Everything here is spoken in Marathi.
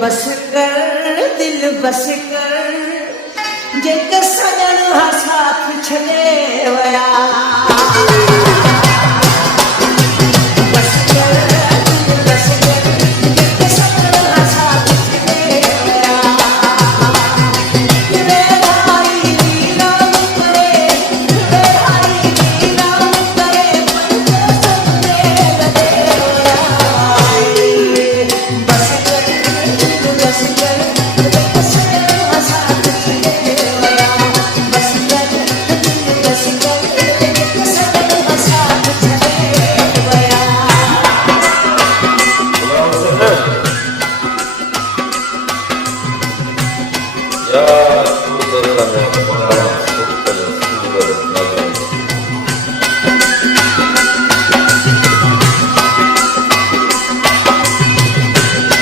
बस कर दिल बस कर जेके सजन हा साथ छॾे वया